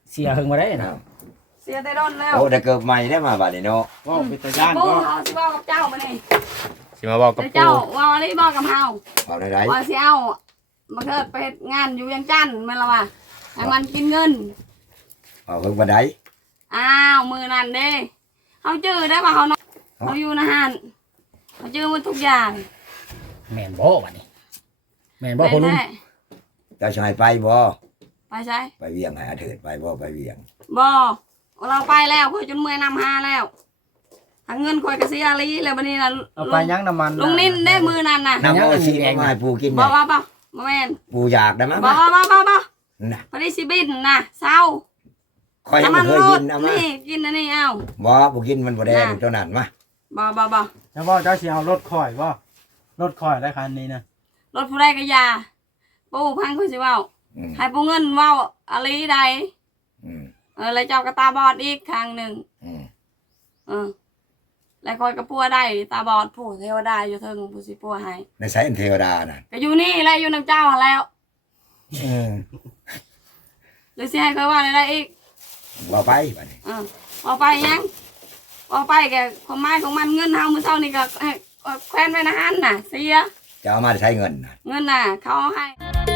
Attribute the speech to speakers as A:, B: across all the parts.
A: เสียหึงมาได้นะ
B: เสียแต่โดนแล้ว
C: โอ้ได้เกิดใหม่ได้มาบัดนี้เนาะ
D: ว่าเป็นตาย่าน
B: ปู่
D: ก็
B: เขาสิบอกกับเจ้ามานี่
E: สิมาบอกกับ
B: แต่
E: ปู
B: เจ้าว่าอะไรบอกกับเฮา
C: เอาได้ไร
B: ว่าสิเอามาเกิดไปเฮ็ดงานอยู่เวียงจันทน์แม่นละว่าให้มันกินเงิน
C: เอาเพิ่งบันได
B: อ้าวมือนั่นเด้เขาจื้อได้ป่ะเขาเนาะเขาอยู่นะฮันเขาจื้อหมดทุกอย่าง
A: แม่นบ่บัดนี้แม่นบ่พ่อลุง
B: แท้
C: เจ้าชายไปบ่
B: ไปใช่
C: ไปเวียงให้อาเถิดไปบ่ไปเวียง
B: บ่เราไปแล้วคอยจนเมื่อยนำหาแล้วหาเงินคอยกระเสียอะไรแล้วบัดนี้นะ
D: เอาไปยั้งน้ำมัน
B: ลุงนิ่นได้มือนั่นน่ะ
C: น้ำมันสีมาให้ปูกิน
B: บ่
C: นะ
B: บ่บ่บ่แม่น
C: ปูอยากได้มั้ย
B: บ่บ่บ่บ่บ่
C: น่ะ
B: พอดีสิบินน่ะเศร้า
C: คอยให้มันเคยกินเอามา
B: นี่กินอันนี้เอา
C: บ่ปูกินมันบ่แดงตัวนั้นมา
B: บ่บ่บ่
D: แล้วว่าเจ้าสิเอารถข่อยว่ารถข่อยได้คันนี้นะ
B: รถผู้ใดก็อยาปู่พังเขาสิเว้า
C: อืม
B: ให้ปู่เงินเว้าอะไรใด
C: อืม
B: แล้วเจ้าก็ตาบอดอีกข้างหนึง
C: อืม
B: แล้วคอยกระปัวได้ตาบอดผู้เทวดาอยู่เทิงผู้สิปัวให้
C: ในสายเทวดาน่ะ
B: ก็อยู่นี่แหละอยู่น้ำเจ้าหั่นแล้ว
C: อืม
B: หรือสิให้คอยว่าอะไรอีก
C: ว่าไปบัดนี้
B: เอาไปยังเอาไปแกความหมายของมันเงินเฮามื้อเช้านี่ก็ให้แควนไว้นะฮั่นน่ะเสีย
C: จะเอามาใช้เงินน่ะ
B: เงินน่ะเขาเอาให้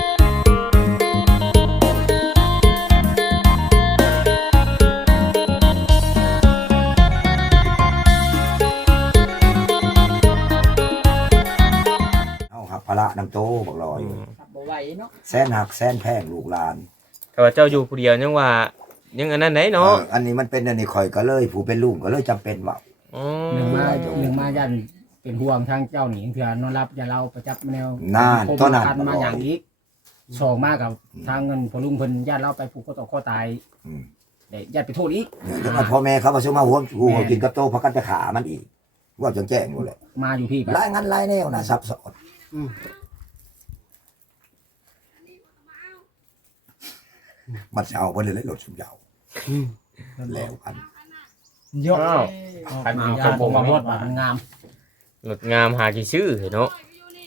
C: เอาหักภาระน้ำโตบอกรออยู่
A: บ่ไหวเนาะ
C: แสนหักแสนแพงลูกหลาน
E: แต่ว่าเจ้าอยู่ผู้เดียวยังว่ายังอันนั้นไหนเนาะ
C: อันนี้มันเป็นอันนี้ข่อยก็เลยผู้เป็นลูกก็เลยจำเป็นว่า
E: อ๋อ
A: หนึ่งมายันเป็นห่วงทางเจ้าหนิเถื่อนอนรับอย่าเราประจับแนว
C: น่านตอนนั้น
A: กันมาอย่างอีกสองมากับทางเงินพ่อลุงเพิ่นญาติเราไปผูกคอต่อคอตาย
C: อืม
A: ได้ญาติไปโทษอีก
C: แล้วก็พ่อแม่เขามาซื้อมาหัวกูกินกับโตพักกันไปขามันอีก ว่าจนแจ้งอยู่เลย
A: มาอยู่พี่ไป
C: หลายงั้นหลายแนวนะซับซ้อนมันจะเอาไปเลยรถสุดยาวแล้วกัน
D: ยก
E: อ้าวคัน
A: มา
E: อยู่
A: ญา
E: กับ
A: ติ
E: ผม
A: มารถมันงาม
E: รถงามหากี่ชื่อเนาะ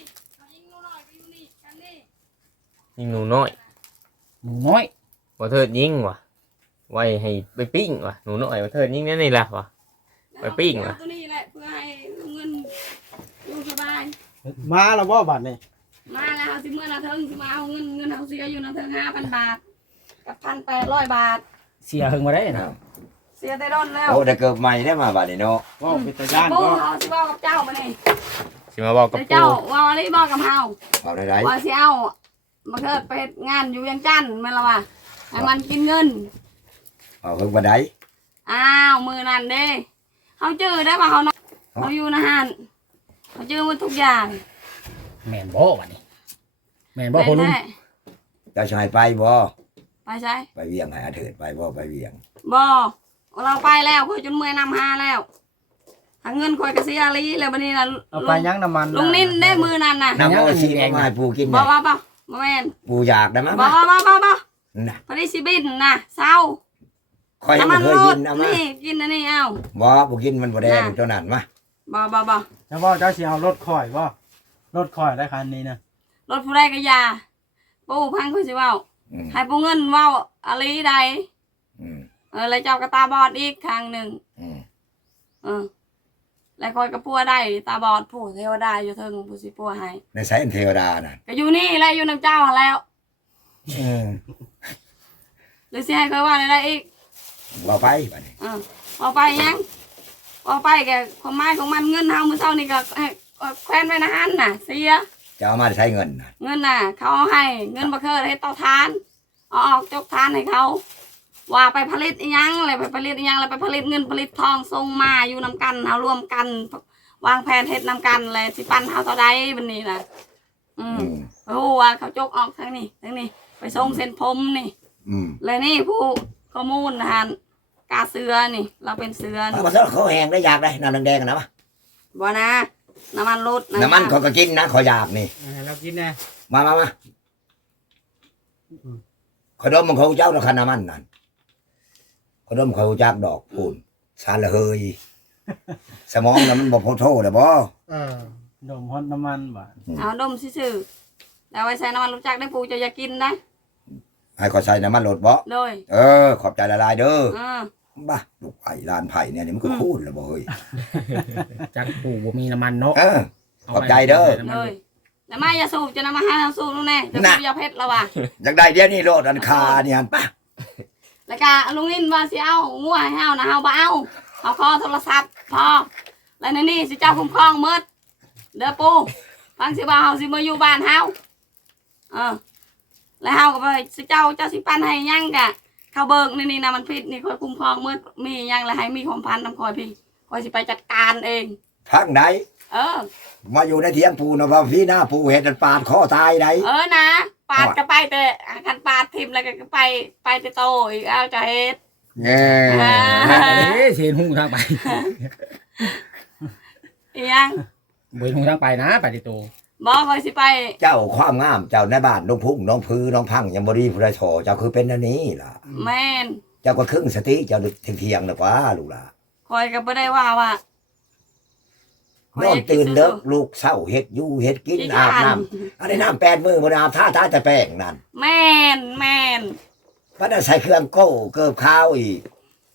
E: ยิงหนูน้อย
A: หนูน้อย
E: ว่าเธอยิงว่ะไว้ให้ไปปิ้งว่ะหนูน้อยว่าเธอยิงนั่นนี่ล่ะว่ะ ไปปิ้งเหรอ
B: ตัวนี้แหละเพื่อให้เงินอยู่สบาย
D: มาแล้วว่าบัตรนี่
B: มาแล้วสิเมื่อนาเทิงสิมาเอาเงินเฮาเสียอยู่นาเทิง5,000 บาทกับ1,800 บาท
A: เสียหึงมาได้นะ
B: เสียแต่โดนแล้ว
C: โอ้ได้เกิดใหม่ได้มาบัดนี้เนาะ
D: ว่าเป็นตาย่าน
B: ปู่
D: ก็
B: เขาสิบอกกับเจ้ามานี่
E: สิมาบอกกับ
B: แต่
E: ปู
B: เจ้าว่าอะไรบอกกับเฮา
C: เอาได้ไร
B: ว่าสิเอามาเกิดไปเฮ็ดงานอยู่เวียงจันทน์แม่นละว่าให้มันกินเงิน
C: เอาเพิ่งบันได
B: อ้าวมือนั่นเด้เขาจื้อได้ป่ะเขาเนาะเขาอยู่นะฮันเขาจื้อหมดทุกอย่าง
A: แม่นบ่บัดนี้แม่นบ่พ่อลุง
B: แท้
C: เจ้าชายไปบ่
B: ไปใช่
C: ไปเวียงให้อาเถิดไปบ่ไปเวียง
B: บ่เราไปแล้วคอยจนเมื่อยนำหาแล้วหาเงินคอยกระเสียอะไรแล้วบัดนี้นะ
D: เอาไปยั้งน้ำมัน
B: ลุงนิ่นได้มือนั่นน่ะ
C: น้ำมันสีมาให้ปูกิน
B: บ่
C: นะ
B: บ่บ่บ่แม่น
C: ปูอยากได้มั้ย
B: บ่บ่บ่บ่
C: น่ะ
B: พอดีสิบินน่ะเศร้า
C: คอยให้มันเคยกินเอามา
B: นี่กินอันนี้เอา
C: บ่ปูกินมันบ่แดงตัวนั้นมา
B: บ่บ่บ่
D: แล้วว่าเจ้าสิเอารถข่อยว่ารถข่อยได้คันนี้นะ
B: รถผู้ใดก็อยาปู่พังเขาสิเว้า
C: อืม
B: ให้ปู่เงินเว้าอะไรใด
C: อืม
B: แล้วเจ้าก็ตาบอดอีกข้างหนึง
C: อืม
B: แล้วคอยกระปัวได้ตาบอดผู้เทวดาอยู่เทิงผู้สิปัวให้
C: ในสายเทวดาน่ะ
B: ก็อยู่นี่แหละอยู่น้ำเจ้าหั่นแล้ว
C: อืม
B: หรือสิให้คอยว่าอะไรอีก
C: ว่าไปบัดนี้
B: เอาไปยังเอาไปแกความหมายของมันเงินเฮามื้อเช้านี่ก็ให้แควนไว้นะฮั่นน่ะเสีย
C: จะเอามาใช้เงินน่ะ
B: เงินน่ะ เขาเอาให้เงินบ่เคยให้เตาทานเอาออกจกทานให้เขาว่าไปผลิตอีหยังอะไรไปผลิตอีหยังอะไรไปผลิตเงินผลิตทองส่งมาอยู่นำกันเฮารวมกัน วางแผนเฮ็ดนำกันเลยสิปันเฮาเท่าใดบัดนี้น่ะโอ้ว่าเขาจกออกทางนี้ไปส่งเส้นผมนี่
C: อืม
B: เลยนี่ผู้ข้อมูลนะฮะกาเสือนี่ เราเป็นเสือ
C: เอา
B: นี่
C: มาซะเขาแห้งได้อยากได้น้ำแดงๆนะวะ
B: บ่นะน้ำมันรถ
C: น้ำมันเขาก็กินนะเขาอยากนี่
D: เรากินแน่
C: มาขนมของเขาเจ้าราคาน้ำมันนั่นขนมเขาจากดอกพูนสารละเฮยสมองน่ะมันบ่พอโทษเลยบ่
D: ดมฮอตน้ำมันบ่
B: เอาดมซื่อๆแล้วไว้ใส่น้ำมันรู้จักได้ปูจะอยากกินนะ
C: ให้ขอใส่น้ำมันรถบ่
B: โดย
C: ขอบใจละลายเด้อ
B: เออ
C: บ้าลูกไผ่ลานไผ่เนี่ยนี่มันก็คูนแล้วบ่เฮ้ย
A: จักปู่บ่มีน้ำมันเนาะ
C: ขอบใจเด้อ
B: เลยแล้วมาอย่าสูบจะนำมาให้เราสูบนู่นแน่จะสูบยาเพชรแล้วว่ะ
C: อยากได้เดี๋ยวนี้โลดอันคานี่หันป่ะ
B: แล้วก็ลุงนินว่าสิเอางัวให้เฮานะเฮาบ่เอาเขาขอโทรศัพท์พอแล้วในนี่สิเจ้าคุ้มครองหมดเด้อปู่ฟังสิว่าเฮาสิมาอยู่บ้านเฮาแล้วเฮาก็ไปสิเจ้าสิปันให้ยังกะเขาเบิกนี่นะมันผิดนี่คอยคุ้มครองหมดมียังแล้วให้มีของพันนำคอยพี่คอยสิไปจัดการเอง
C: ทางไหน มาอยู่ในเถียงปูนะว่าพี่หน้าปูเห็ดมันปาดคอตายไหน
B: นะปาดก็ไปแต่คันปาดทิมแล้วก็ไปแต่โตอีกเอาจะเฮ็ด
C: แง่
A: เสียนหุ่งทางไป
B: อีหยัง
A: เบิ่งหุ่งทางไปนะไปติโต
B: บ่คอยสิไป
C: เจ้าความงามเจ้าในบ้านน้องพุ่งน้องพือน้องพังยังบรีผู้ใดโฉเจ้าคือเป็นอันนี้ล่ะ
B: แม่น
C: เจ้าก็ครึ่งสติเจ้าเที่ยงๆนะกว่าลูกล่ะ
B: คอยก็บ่ได้ว่า
C: นอนตื่นเลิกลูกเศร้าเฮ็ดอยู่เฮ็ดกินอาบน้ำอันนี้น้ำแปดมือบนอาบท่าแต่แป้งนั่น
B: แม่น
C: พัดใส่เครื่องโก้เกิบข้าวอีก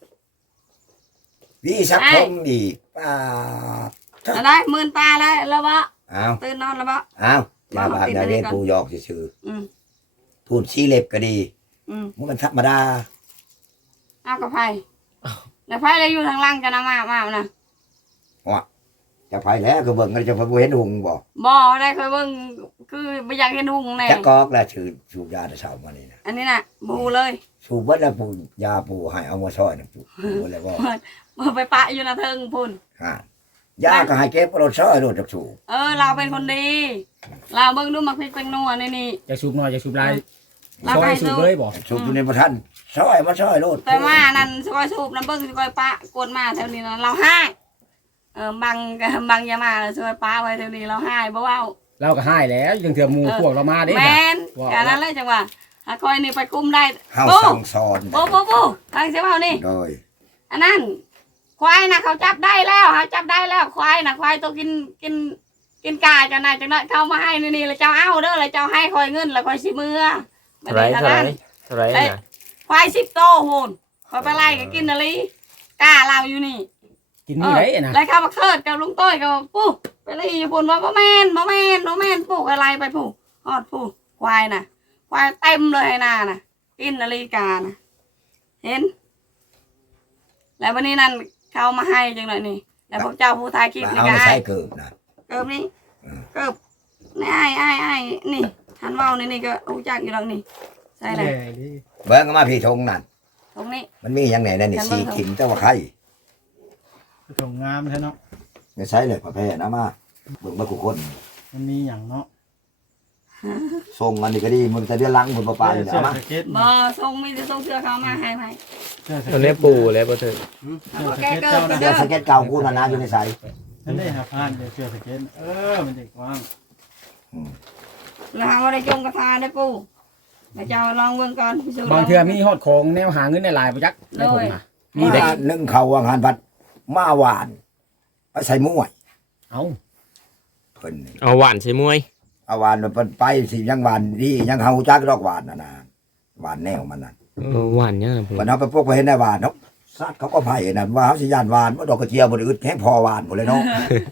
C: วิสักพงอีกป้า
B: ได้มื่นตาแล้วบ่
C: อ้าว
B: ตื่นนอนแล้วบ่
C: อ้าวมาบ้านนาเรียนปูยอกซื่อ
B: อืม
C: ๆพูดชี้เล็บก็ดี มันธรรมดา
B: เอากับไผแล้วไผเลยอยู่ทางล่างจะนำมานะ
C: จะไปแล้วก็เบิ่งกันจะไปเห็นหุงบ่
B: บ่ได้เคยเบิ่งคือบ่อยากเห็นหุ่งแน่
C: จักกอกแล้วชื่อสูบยาแต่เช้ามานี่นะ
B: อันนี้น่ะบ่ฮู้เลย
C: สูบเบิดแล้วปูยาปูให้เอามาซอยน่ะปูบ่แล้วบ่
B: บ่ไปปะอยู่นะเทิงพุ่น
C: ฮะยาก็ให้เก็บรถซอยรถจักสูบ
B: เราเป็นคนดี เราเบิ่งดูมักพริกเป็นนัวนี่
A: จะสูบน้อยจะสูบหลาย
B: เรา
A: ซอ
B: ไป
A: ยสูบเลยบ่
C: สูบอยู่ในบ่ทันซอยมาซอยรถ
B: แต่ว่านั่นสกอยสูบน้ำเบิ่งสกอยปะกดมาแถวนี้นะเราให้บางอย่ามาเลยสกอยปะไว้แถวนี้เราให้บ่เว้า
A: เราก็ให้แล้วยังเถื่อหมู่พวกเรามาเด้
B: แม่นแค่นั้นเลยจังว่าถ้าคอยนี่ไปกุมได้
C: เฮาสั่งสอน
B: ปูทางเสียเฮานี่
C: โดย
B: อันนั้นควายนะเขาจับได้แล้วเขาจับได้แล้วควายนะควายตัวกินกาจังไหนจังไหนเขามาให้นี่แล้วเจ้าเอาเด้อแล้วเจ้าให้คอยเงินแล้วคอยสิมือ
E: เท่าไหรน่ะ
B: ควาย10 โตโหนคอยไปไล่ก็กินอะไรกาเราอยู่นี่
A: กินนี่ได้นะ
B: แล้วเขามาเคิดกับลุงต้อยกับปู่ไปเลยอยู่บนว่าบ่แม่นปู่อะไรไปปู่ฮอดปู่ควายน่ะควายเต็มเลยน่ะกินอะไรกาน่ะเห็นแล้ววันนี้นั่นเขามาให้จังเลยนี่แล้วพวกเจ้าผู้ทายคลิปนี่
C: เอา
B: ก็
C: มา
B: ไอ้
C: ใช้เกิบนะ
B: เกิบนี่เกิบนี่ไอ้นี่ทันเว้านี่ก็รู้จักอยู่แล้วนี่ใช่เลย
C: เบิ่งก็มาพี่ทงนั่น
B: ตรงนี้
C: มันมีหยังไหนนั่นนี่สีขิงเจ้าว่าไข่
D: สงงามใช่เนาะ
C: ไม่ใช้เลยประเภทนะมาเบิ่งบ่กูคน
D: มันมีอย่างเนาะ
C: ส่งอันนี้ก็ดีมันจะเดือดลังผลประปาอยู่
D: เสื้
C: นะ
D: อ
C: มา
D: สเก็ต
B: บ่ส่งมีแต่ส่งเสื้อเขามาให้ไป
D: เสื้อส
E: ตัว
D: เก็
E: นี้
D: ต
E: ปูแล้วบ่เถิด
D: เสื้อสเก็ตเจ้านะ
C: เสื้อสเก็ตเก่ากูน่ะนะอยู่ในใส่
D: นั่นได้หาพานเดี๋ยวเสื้อสเก็ตมันเด็กกว้าง
B: แล้วหาว่าได้จงกระทาได้ปู่แล้วเจ้าลองเบิ่งก่อนพิสูจน์
A: บางเทื่อมีฮอดของแนวหาเงินในหลายบ่จักในผมน่ะมี
C: มี
A: เด็ก
C: นึ่งเขาวางหันพัดมาหวานไปใส่มวย
A: เอ้า
C: เพิ่นนี่
E: เอาหวานใส่มวย
C: เอาหวานมันไปสิยังหวานดียังเฮาจักดอกหวานน่ะนะหวานแนวมันนั่น
E: หวานยังผม
C: เพิ่นเอาไปพวกไปเห็นได้หวานเนาะสัตว์เขาก็ไผ่นั่นว่าเฮาสิย่านหวานว่าดอกกระเจียวบ่ได้อึดแห้งพอหวานหมดเลยเนาะ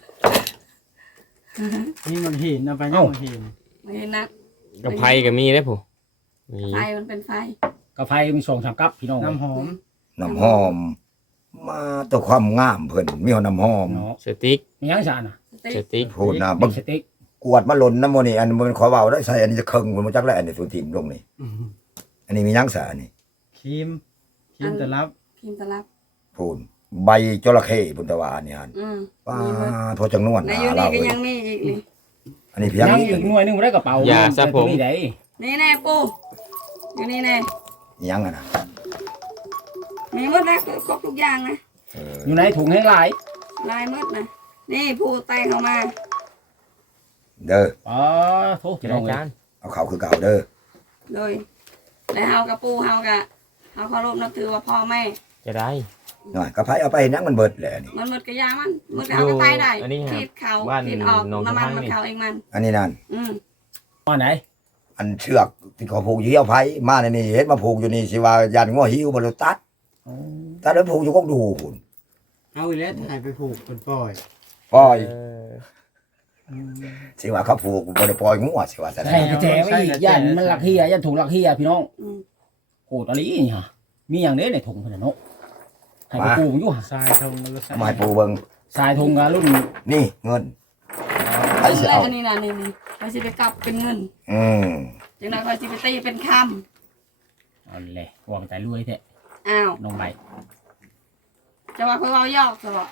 D: นี่มันหินเอาไปยังมันหิน
B: ไม่เห็นนะ
E: กระไพก็มีได้ผมมี
B: ไฟมันเป็นไฟ
A: กาแฟมี2-3กับพี่น้อง
D: น้ำหอม
C: น้ำหอม มาตัวความงามเพิ่นมีน้ำหอม
A: เนาะ
E: สติ๊ก
A: มีหยังซะน่ะ
E: สติ๊ก
C: พูดนะบัง
A: สติ๊ก
C: กวดมาหล่นน้ำมันนี่อันมันขอเบาได้ใส่อันนี้จะเคิงมันจักแล้วอันนี้สุทิมลงนี่อันนี้มียังสาอันนี้
D: ครีมตะลับ
B: พิมพ์ตลับ
C: พูนใบจระเข้พุนตะวาอันนี้อันป้าโทจังนวด
B: ใน
C: หา
B: อยู่
C: เรา
B: นี่ก็
C: เลย
B: ยังมีอีกนี่
C: อันนี้เพียง
A: ยัง
C: นี้
A: อีกหน่วยหนึงบ่ได้กระเป๋านี่ได้
B: นี่แน่ปูอยู่นี่แน่
C: ยังอ่ะนะ
B: มีหมดนะครบทุกอย่างนะ
A: อยู่ในถุงแห้งหลาย
B: ลายหมดนะนี่ผู้ไต่เข้ามา
C: เด้อ
A: อ๋อโทษ
E: จะ
A: พี่
E: ได้
A: น้อง
E: จาน
C: เอาเขาคือเก่าเด้อ
B: โดยแล้วเฮากับปูเฮากับเฮาเคารพนับถือว่าพ่อแม่
E: จะได้
C: หน่อยกระไพเอาไปนังมันเบิดแหละนี่
B: มันหมดกระยามันหมดเขาก็ตายได้
E: อันนี้ฮะ
B: คิดเขา
E: บ้าน
B: คิดออก
E: หนอง
B: น้ำมัน
E: ทาง
B: มัน
E: นี่
B: เขาเองมัน
C: อันนี้นั่น
B: อืม
A: ว่าไหน
C: อันเชือกที่เขาผูกอยู่เหี่ยวไผมาในนี่เฮ็ดมาผูกอยู่นี่สิว่ายันงัวหิวบ่รู้ตัดแล้วผูกอยู่กกดูพุ่น
D: เอาอีแล้วถ่ายไปผูกเป็นปล่อย
C: ปล่อย
E: เออ
C: สิว่าเขาผูกบ่ได้ปล่อยงัวสิว่าซะ
A: ใช่กระแจไว้อีกย่านมันหลักเฮียย่านถุงหลักเฮียพี่น้อง
B: อืม
A: โหดอะไรนี่ฮะมีอย่างนี้ในถุงขนาดนั้นให้ไปปลูกอยู่ฮะ
D: ทรายทงมันก็ใส่
C: เอามาให้ปูเบิ่ง
A: สายถุงกับรุ่น
C: นี่เงินไผสิ
B: แล้ว
C: เอา
B: อันนี้นะนี่คอยสิไปกลับเป็นเงิน
C: อืม
B: จังนั้นคอยสิไปตีเป็นค
A: เอาเลยหวังใจรวยแท้
B: ำอ้าว
A: น้องใบ
B: จะว่าคอยเว้ายอกจะบอก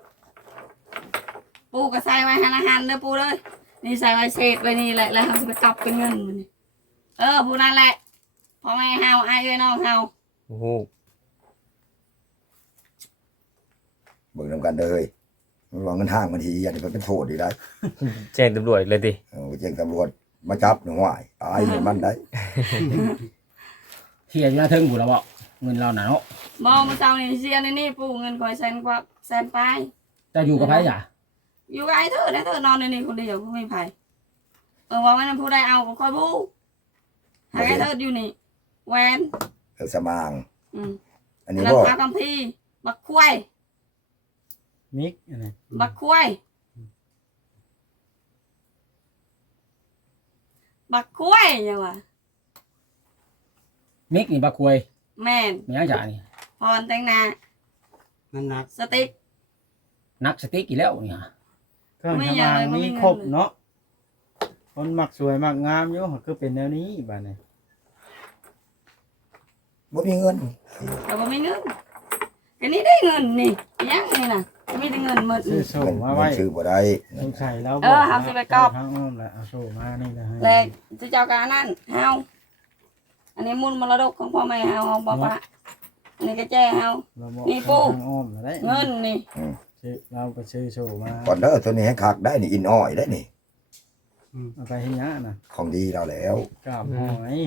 B: ปูก็ใส่ไว้หันอาหารเด้อปูเลยนี่ใส่ไว้เศษไว้นี่แหละแล้วเขาสิไปกลับเป็นเงินมันนี่ผู้นั่นแหละพ่อแม่เฮาอ้ายเอ้ยน้องเฮา
E: โอ้โห
C: เบิ่งนำกันเด้อเฮ้ยมันว่าเงินห้างมันทีอันนี้มันเป็นโทษดีได้
E: แจ้งตำรวจเลยดิ
C: แจ้งตำรวจมาจับหนูหวายตายมันได้
A: เฮียอยู่หน้าเทิงกูแล้วบอกเงินเราหนาเนาะ
B: มองมาเจ้านี่เสียนี่ปูเงินคอยแสนกว่าแสนไป
A: จะอยู่กับไผจ้ะ
B: อยู่กับไอ้เธอได้เธอนอนในนี่คนเดียวก็ไม่ไผว่าวันนั้นผู้ใดเอาก็คอยบูหาไอ้เธออยู่นี่แหวน
C: สมาง
B: อืม
C: อันนี้
B: แล้ว
C: บ่
B: พากัมพีบักควาย
D: มิกอันนี้
B: บักควายบักควายยังวะ
A: มิกนี่บักควย
B: แม่น
A: มีหยังจ่านี่
B: พรแต่งหน้า
D: มันหนัก
B: สติ๊ก
A: นักสติ๊กอีกแล้วนี่ฮะ
D: เครื่อง
B: ไม่
D: ทำ
B: อยาก
D: งาน
B: เลยก็
D: มี
B: ไม่เงิน
D: ครบเนาะคนมักสวยมักงามอยู่คือเป็นแนวนี้บ้านนี้
C: บ่มีเงิน
B: แต่ว่าไม่เงินอันนี้ได้เงินนี่ยังนี่นะไม่ได้เงินหมด
D: ซื้อโซ่
C: เงิน
D: มาไว้
C: ซื้อบ่ได้
D: สงสัยแล้ว
B: หาสิไปกรอบ
D: ทางอ้อมแล้วเอาโซ่มานี่นะฮะ
B: แลกจะเจ้าการนั่นเฮาอันนี้มูลมรดกของพ่อแม่เฮาของป้าป้าอันนี้ก็แจ้เฮา
D: เราบอก
B: นี่ปู่
D: ทางอ้อมแล้วได้
B: เงินนี่
D: ซื้อเราไปซื้อโซ่มา
C: ก่อนเด้อตัวนี้ให้คักได้นี่อินอ้อยได้นี่
D: เอาไปให้ยะนะ
C: ของดีเราแล้ว
D: กราบหอย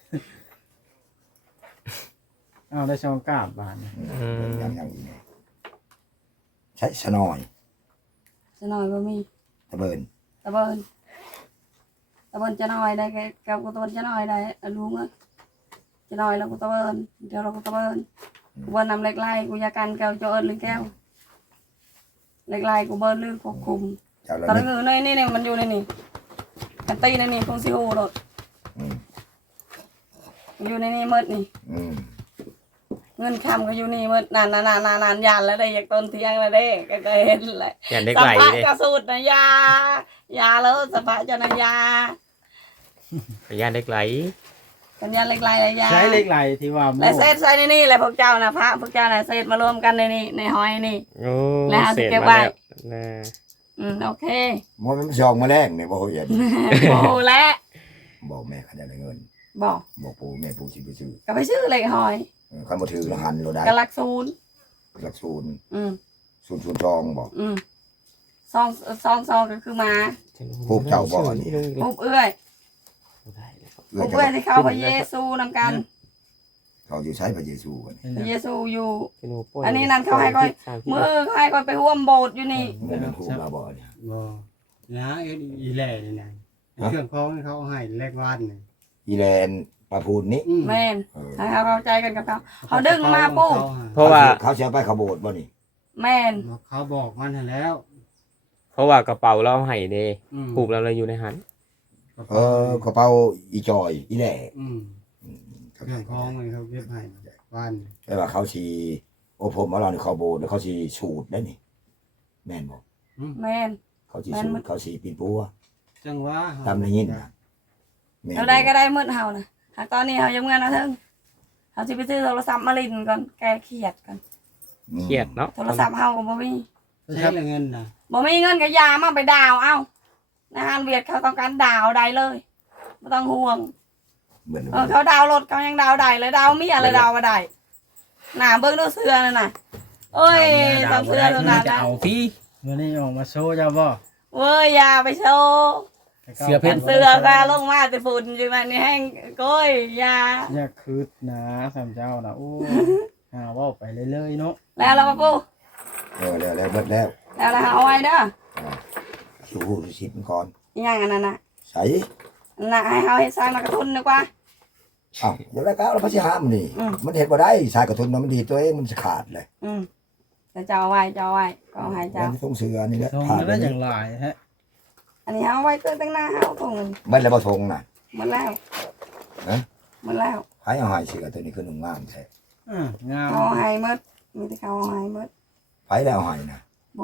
D: เอาได้ช่องกราบบานนี่
C: ยังอีกนี่ใช้สนอย
B: จะหน่อยบ่มี
C: ตะเบิน
B: ตะเบินจะหน่อยได้กับกูตะเบินจะหน่อยได้ลุงจะหน่อยแล้วกูตะเบินเดี๋ยวเรากูตะเบินกูเบินนำเล็กไล่กูยากันแก้วโจเอิญหรือแก้วเล็กไล่กูเบินลือควบคุม
C: เจ้าละ
B: ตอน
C: นึ
B: นั้
C: ก
B: นนี่มันอยู่ในนี่กันตีในนี่คงสิโหรถ
C: อืม
B: อยู่ในนี่หมดนี่
C: อืม
B: เงินคำก็อยู่นี่หมดนานยานแล้วได้อยากต้นเที่ยงแล้วได้ก็จะเห็นเลย
E: อย่าเด็ก
B: สั
E: ไหล
B: มภาษ
E: เลย
B: กระสุดนะยแล้วสัมภาษเจ้านะยา
E: อย่าเด็กไหล
B: สัญญาเล็กๆยา
D: ใช้เหล็กไหลที่ว่าโม่
B: และเศษใส่ในนี่แหละพวกเจ้านะพระพวกเจ้านะเศษมารวมกันในนี่ในหอยนี่
E: โอ้
B: แล้วเอา
E: เสร็จ
B: เก็บ
E: มา
B: ไว้
E: แล้วนะ
B: โอเค
C: มันชองมาแรงนี่บ่เห็น
B: โอ้และ
C: บอกแม่ขนาดเงิน
B: บอก
C: บอกปู่แม่ปู่สิไปซื้อ
B: ก็ไปซื้อเลยหอย
C: คันบ่ถือละหันเราได้
B: กะลักศูนย์
C: หลักศูนย์
B: อืม
C: ศูนย์ศูนย์ทองบอก
B: ซองก็คือมา
C: รูปเจ้าบ่นี่
B: ปุ๊บเอื้อยปุ๊บเอื้อยที่เข้าพระเยซูนำกัน
C: เขาอยู่ใช้พระเยซูกัน
B: พระเยซูอยู่
E: อั
B: อันนี้นั่นเขาให้ก้อยมือเขาให้ก้อยไปร่วมโบสถ์อยู่นี่
C: มันเป็นรูปเราบ่เนี่ย
D: บ่นะอีแหล่นี่นะเครื่องของเขาให้แลกวันนี่
C: อีแลนปลาพูนนี่
B: แม่น
C: เออ
B: ให้เขาเข้าใจกันกับเขาเขาดึงมาปุ๊บ
E: เพราะว่า
C: เขาเสียไปเขาโบสถ์บ่นี่
B: แม่น
D: เขาบอกมันให้แล้ว
E: เพราะว่ากระเป๋าเราให้เด้
D: อืม
E: ผูกเราเลยอยู่ในหัน
C: กระเป๋าอีจอยอีแหล่
D: อืมเครื่องของมันเขาเก็บให้วัน
C: แต่ว่าเขาสิโอ้ผมเอาเรานี่เขาโบสถ์แล้วเขาสิสูตรได้นี่แม่นบ่
B: แม่น
C: เขาสิสูตรเขาสิปีนปัว
D: จังหวะ
C: ตามได้ยินนะแม่น
B: เราได้ก็ได้มืดเฮานะหากตอนนี้เฮายังเงินนะเถิงเขาสิไปซื้อโทรศัพท์มาลินก่อนแกเครียดกัน
E: เครียดเนาะ
B: โทรศัพท์เฮาก็บ่มี
D: ใช้เงินนะ
B: บ่มีเงินก็ยามาไปดาวเอานะฮะเวียดเขาต้องการดาวได้เลยไม่ต้องห่วง
C: เหมือน
B: เขาดาวรถเขายังดาวได้เลยดาวมีอะไรดาวมาได้หนาเบิ้งดูเสื้อนั่นน่ะเอ้ยต้องเสื้อตัวนั้น
A: จะ
B: นะ
A: เอาพี่
D: วันนี้ออกมาโชว์เจ้าบ่
B: เว้ยอย่าไปโชว์
A: เสื้อเพชร
B: เสื้อก็ลงมาแต่ฝุ่นจังนั้นนี่แห้งก้อยอย่า
D: อย่าคืดนะสามเจ้านะโอ้หาว่าไปเรื่อยๆเนาะ
B: แล้วเราปู
C: แล้วเบิดแล้ว
B: แล้วเราเอาไว้เด้อ
C: ชูหูสิบก่อน
B: ยังอันนั้นน่ะ
C: ใส่
B: น่ะให้เฮาเฮ็ดสร้างมากระทุนดีกว่า
C: อ้าวเดี๋ยวได้ก้าวแล้วพระสิหามนี่
B: อืม
C: มันเห็นบ่ได้สายกระทุนมันดีตัวเองมันจะขาดเลย
B: แต่เจ้าเอาไว้ก็เอาให้เจ้า
C: มันต้องเสือนี่แหละ
D: ทง
C: ผ่าน
D: แล้ว
C: ไป
D: ได้อ
C: นี่
D: ย่างหลายฮะ
B: อันนี้เฮาเอาไว้เกินตั้งหน้าเฮาตรงนึง
C: เบิดแล้วบ่ทงน่ะ
B: หมดแล้ว
C: ฮะ
B: หมดแล้ว
C: ให้เอาให้เสือตัวนี้คือหนุ่มงามแท้
D: งาม
B: เขาให้หมดมีแต่เขาให้หมด
C: ไปแล้วให้นะ
B: บู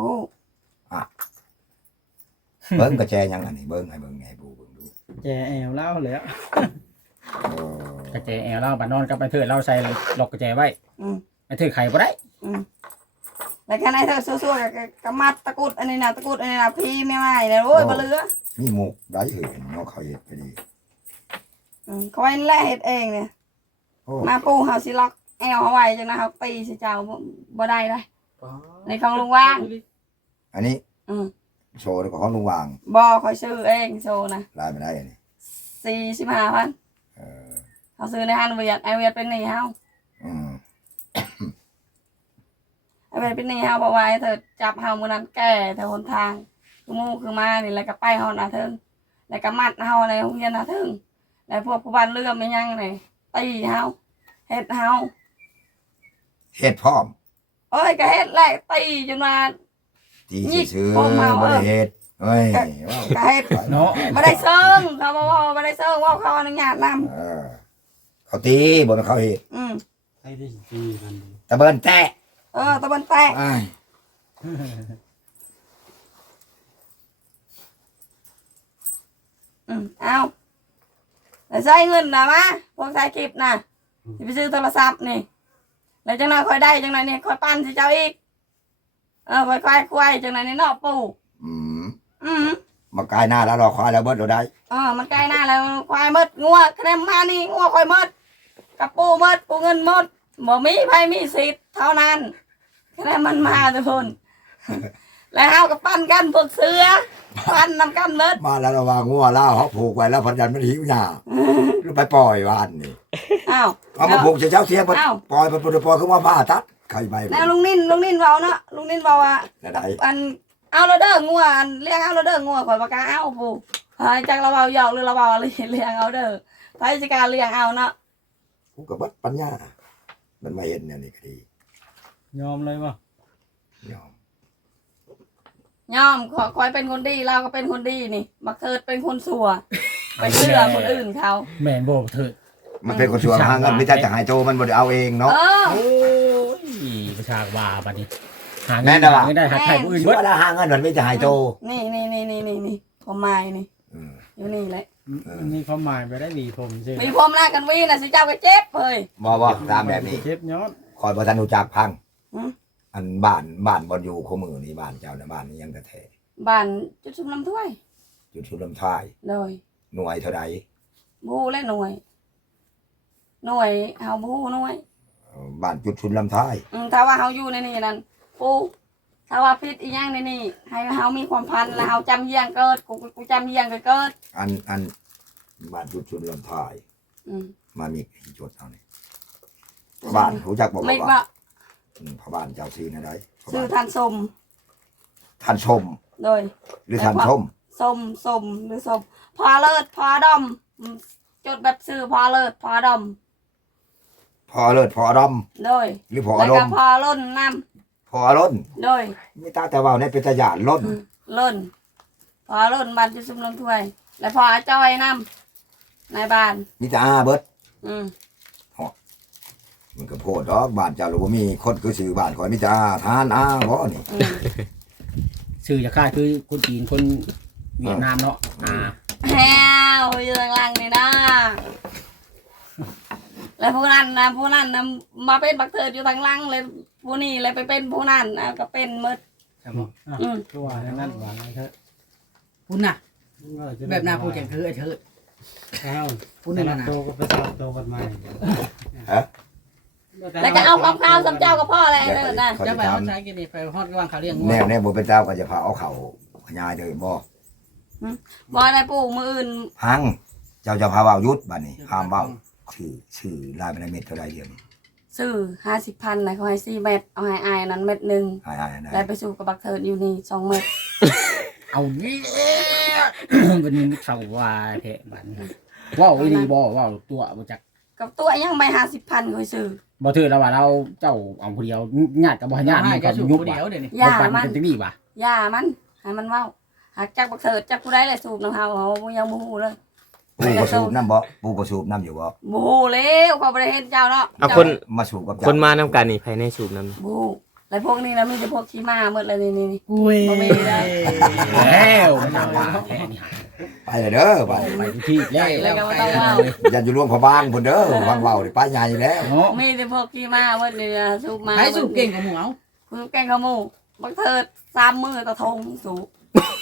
C: เบิ่งกระแจยังอันนี้เบิ่งให้เบิ่งให้ปูเบิ่งดู
D: แจแอวเล่าแล้ว
C: เออก
A: ระแจแอลเราบัดนอนกับไปเถิดเราใส่ล็อกกระแจไว้
B: อืม
A: ไปเถิดไข่บ่ได้
B: แล้วแค่ไหนเธอสู้ๆกับมัดตะกุดอันนี้นะตะกุดอันนี้นะพี่ไม่ไหวเลยโอ้ยบ่เหลือ
C: มีหมกได้เห็นเนาะเขาเฮ็ดไปดี
B: เขาไว้แล่เฮ็ดเองเนี่ย
C: โอ้
B: มาปูเฮาสิล็อกแอลเอาไว้จังนะเฮาตีสิเจ้าบ่ได้เลยในของลุงว่าง
C: อันนี้
B: อืม
C: โชว์ของลุงวาง
B: บ่ค่อยซื้อเองโซนะ
C: ลายไม่ได้อันนี้
B: 45,000
C: เออ
B: เขาซื้อในห้างเวียดไอเวียดเป็นหนี้เฮา
C: อืม
B: ไอเวียดเป็นหนี้เฮาบอกว่าให้เธอจับเฮามื้อนั้นแก่แต่หนทางคือหมู่คือมานี่แล้วก็ไปเฮาน่ะเถิงแล้วก็มัดเฮาในโรงเรียนน่ะเถิงแล้วพวกผู้บ้านเรือไม่ยังนี่ตีเฮาเฮ็ดเฮา
C: เฮ็ดพร้อม
B: เอ้ยก็เฮ็ดแหละตีจนว่า
C: ตีซื่อ
B: โอ้เมา
C: ๆบ่ได้เฮ็ดเฮ้ยว้าว
B: ก็เฮ็ด
A: เนาะ
B: บ่ได้เซิงเขาบอกว่าบ่ได้เซิงว่าเขาอนุญาตนำ
C: เออเขาตีบ่ได้เขาเฮ็ด
D: ใครได้สิตีมัน
C: ตะเบินแตะ
B: ตะบันแตก
C: อ้าย
B: เอาแต่ใช้เงินนะมาพวกใช้คลิปนะสิไปซื้อโทรศัพท์นี่แล้วจังหน่อยค่อยได้จังหน่อยนี่ค่อยปั้นสิเจ้าอีกค่อยควายจังหน่อยนี่เนอกปู่
C: อืม
B: อืม
C: มากายหน้าแล้วรอควายแล้วเบิดเราได้
B: มันใกล้หน้าแล้วควายหมดงัวคะแนนมานี่งัวค่อยหมดกับปูหมดปูเงินหมดบ่มีไผมีสิทธิ์เท่านั้นคะแนนมันมาทุกคนแล้วเอากับปั้นกันพวกเสือปั้นนำกันหมด
C: มาแล้วระวังงัวล่าเขาผูกไว้แล้วพันยันมันหิวหญ้าหรือไปปล่อยวันนี่
B: อ้าว
C: เอามาผูกเช้าเที่ยงมัน
B: อ้าว
C: ปล่อยมันปล่อยคือว่าผ้าตัดใครไป
B: แล้วลุงนินเบาเนาะลุงนินเบาอ่ะ
C: ได้
B: อันเอาเราเด้องัวอันเลี้ยงเอาเราเด้องัวข่อยปากกาเอาผู้จักเราเบาหยอกหรือเราเบาอะไรเลี้ยงเอาเด้อไผสิการเลี้ยงเอาเนาะ
C: กูกับบัดปัญญา มันมาเห็นเนี่ยนี่ก็ดี
D: ยอมเลยป่ะ
C: ยอม
B: ย่อมคอยเป็นคนดีเราก็เป็นคนดีนี่บักเทิดเป็นคนสัวไปเชื่อคนอื่นเขา
A: แม่นบ่เถิด
C: มันเป็นคนชวนหาเงินไม่ใช่จะหายโตมันบ่ได้เอาเองเนาะ
A: โอ้ยประชากว่าบัดนี้หา
C: แม่
A: เงิน
C: นบ่
A: หาเงินได้หาไข่ผู้อื่น
C: ชั
A: เบิ
C: ว
A: ด
C: แล้วหาเงินมันไม่จะหายโต
B: นี่ผมไม้นี่
C: อืม
B: อยู่นี่แหละ
D: มันมีความหมายไปได้หวีผมใช่
B: มีผมหน้ากันวีน่ะสิเจ้าก็เจ็บเฮ้ย
C: บ่ตามแบบนี้
D: เจ็บย้อน
C: คอยบ่ทันรู้จักพัง
B: หือ
C: อันบ้านบ่อยู่คู่มือนี่บ้านเจ้าน่ะบ้านนี้ยังแต่แท้
B: บ้านจุดชุมลำถ้วย
C: จุดชุดลำท้าย
B: เลย
C: หน่วยเท่าใด
B: บูและหน่วยเฮาบูหน่วย
C: บ้านจุดชุดลำท้าย
B: ถ้าว่าเฮาอยู่ในนี่นั่นปูถ้าว่าพิษอีหยังในนี่ให้เฮามีความพันแล้วเฮาจำเยี่ยงเกิดกูจำเยี่ยงก็เกิด
C: อันบ้านจุดชุดลำท้าย
B: อืม
C: มามีกี่จุดเอานี่บ้านรู้จักบ่
B: ไม่
C: ว่า
B: ว่า
C: พระบ้านเจ้าชื่อนั่นได้พระ
B: ชื่อ
C: บ้าน
B: ท่านสม
C: ท่านชม
B: โดย
C: หรือท่านชม
B: สมหรือสมพอเลิศพอดอมจดแบบชื่อพอเลิศพอดอม
C: พอเลิศพอดอม
B: โดย
C: หรือพอ
B: แล้ว
C: ด
B: ก็
C: ม
B: พอล้นน้
C: พอล้น
B: ำโดย
C: ไม่ตาแต่ว่าในเป็นตาหยาดล้น
B: ล้นพอล้นบ้านจุสุมลงถ้วย แล้วพอจอยน้ำในบ้าน
C: มีแต่อาเบิด
B: อืม
C: มันก็โพดดอกบ้านเจ้าหรือว่ามีคนคือสื่อบ้านคอยมีแต่อาทานอาเพราะนี่
B: อืม
A: ชื่อจะค่ายคือคนจีนคนเวียดนามเนาะ
B: แฮวอยู่ทางหลังนี่นะแล้วผู้นั้นนะมาเป็นบักเถิดอยู่ทางหลังเลยผู้นี้เลยไปเป็นผู้นั้นก็เป็นหมด
F: ครับผม
D: ก็ว่าอย่างนั้นว่าเถอะ
F: คุณน่ะ แบบหน้าพูดแข่งคือไอ้เธอ
D: อ้าว
F: พูดนั่นน่ะ
D: โตก็ไปสอบโตกันใหม่
B: แล้วก็เอาข้าวสำเจ้ากับพ่ออะไรเถิดนะ
C: เขา
F: จะ
C: จะ
F: ไป
C: ท
F: ฮอดใช้กินนี่ไปฮอดระหว่างเขาเลี้ยงงู
C: ำแน่บ่เป็นเจ้าก็จะพาเอาเข่าขยายเลยบ่
B: บอได้ปลูกมืออื่น
C: พังเจ้าจะพาเว้ายุดบัดนี้ห้ามเว้าชื่อลายเป็นเม็ดเท่าไรเดียวนี่
B: ซื้อ50,000นะเขาให้4 เม็ดเอาให้อายนั้นเม็ดหนึ่ง
C: หายๆนะ
B: แล้วไปสู่กับบักเถิดอยู่นี่2 เม็ด
A: เอาเนี้ยเป็นเขาว่าแท้บัดนี้ว้าวอีหลีบ่ว้าวตัวบ่จัก
B: กับตัวยังไม่50,000คอยซื้อ
A: บ่ถือแล้วว่าเราเจ้าเอาผู้เดียวญาติกับบ่ญาติ
F: ให้
A: มัน
F: จะ
A: ก็
F: สูบ
A: ยุบ
F: ผู้
A: ว่ะ
F: เดียวเดี๋ยวนี้
B: ย่า
A: ปัน
B: มัน
A: เป็นจังนี้ว่ะ
B: ย่ามันให้มันเว้าหากจักบักเถิดจักผู้ใดแหละสูบน้ำเฮายังบ่ฮู้เลย
C: ปูก็สูบน้ำบ่ปูก็สูบน้ำอยู่บ่
B: บ่ฮู้แล้วเขาบ่ได้เห็นเจ้าเนาะ
E: เอาคน
C: มาสูบกับ
E: ค
C: เจ้าน
E: มานํกันนี่ภายในสูบน้ำ
B: บ่ฮู้แล้วพวกนี้นะมีแต่พวกขี้ม้าหมดเลยนี่
F: อุ้ย
B: บ่มีได้
A: แล้วมันเอาว่าแท้นี่หา
C: ไปเลยเด้อไป
A: ไปทุกที่แล้ว
B: แล้วก็บ่ต้องเว้า
C: อย่าอยู่รวมพะบางพุ่นเด้อฟังเว้านี่ป้าใหญ่แล้ว
A: เนาะ
B: มีแต่พวกขี้ม้าหมดนี่นะสูบมา
F: ให้สูบเก่งกว่าหมูเอา
B: สูบเก่งกว่าหมู่บักเถิด3มื้อต่อทงสูบ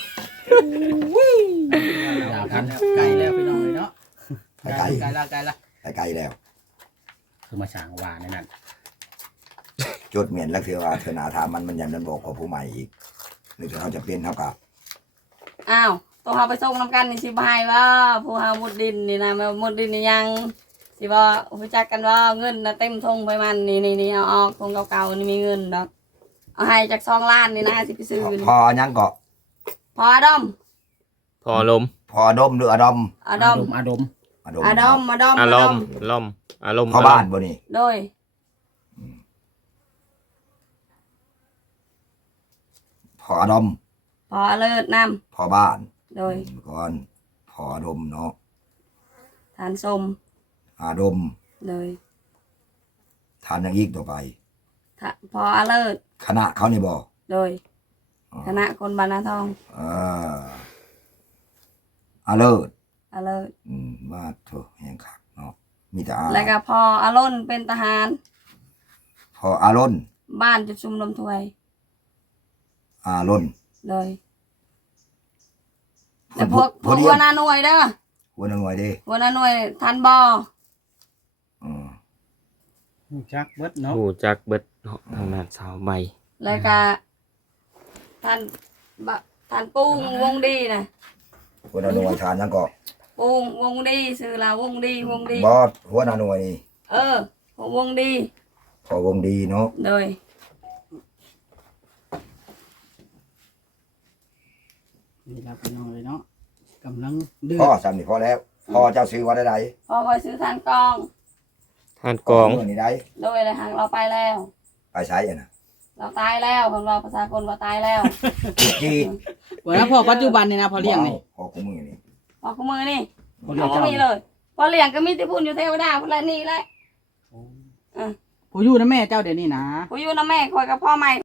A: อย่าพัน
F: ไกลแล้วพี่น้องเลยเนาะ
C: ไปไกล
F: ไกลละไกลละ
C: ไปไกลแล้ว
A: คือมาสั่งว่าในนั้น
C: จดเมียนแล้วเถือว่าเธอหนาถามมันยันมันบอกกับผู้ใหม่อีกหรือเขาจะเป็นเท่ากับ
B: อ้าวตัวเฮาไปส่งนํกันนี่สิบ่ให้ว่าผู้เฮามุดดินนี่นะมามุดดินนี่ยังสิบ่รู้จักกันว่าเงินน่ะเต็มทงไปมันนี่เอาออกทงเก่าๆนี่มีเงินดอกเอาให้จาก2ล้านนี่นะสิไปซื้อนี่
C: พอยังก็
B: พออดอม
E: พอลม
C: พอดมหรืออดม
B: อดอม
A: อาดม
C: อดม
B: อดอมอดอม
E: อารมณ์ลมอารมณ์
C: พ่อบ้านบ่นี่
B: โดย
C: พออดม
B: พอเลิศนำ
C: พอบ้าน
B: โดย
C: ก่อนพอดมเนาะ
B: ทานสม
C: อาดม
B: โดย
C: ทานยังอีกต่อไป
B: พอเลิศ
C: คณะเขานี่บ่
B: โดยคณะคนบรรณาทอง
C: อาเลิศ
B: เลิศ
C: ว่าโถแห่งคักเนาะมีแต่อา
B: แล้วก็พออารนเป็นทหาร
C: พออารน
B: บ้านจุดชุมลมถวย
C: อารน
B: โดยแต่พวก
C: ผู้เดีย
B: หั
C: ว
B: วหน้าหน่วยเด้อ
C: หัวหน้าหน่วยเด้
B: หัวหน้าหน่วยทันบอ
C: อืม
D: จักเบิดเนาะ
E: หูจักเบิดเนาะทางนั้นสาวใบ
B: แล้วก็ทันทันปุ้งวงดีนะ
C: หัวหน้าหน่วยทานยังก็
B: ปุ้งวงดีซื้อลาวงดี
C: บอสหัวหน้าหน่วยนี่
B: วงดี
C: พอวงดีเนาะ
B: โดย
F: นี่ละพี่น้องเลยเนาะกำลังดื้อ
C: พ่อสามนี่พอแล้วพ่อเจ้าซื้อว่าได้
B: พอคอยซื้อทานกอง
E: ทานกอง
C: เมื่อนี่ได้
B: โดยเลยหางเราไปแล้ว
C: ไปใช้อ่ะนะ
B: เราตายแล้วของเราประชากรว่าตายแล้ว
C: จี
F: วันนั้นพอปัจจุบันนี่นะพอเลี้ยงนี่
C: พ่อกูมือนี่
B: พอขมือนี่
A: คนเดียว
B: เขาก็
A: เจ้า
B: มีเลยพอเลี้ยงก็มีที่พูนอยู่เทวดาพูนไรนี่แหละ
F: ผู้อยู่นะแม่เจ้าเดี๋ยวนี้นะ
B: ผู้อยู่นะแม่คอยกับพ่อใหม่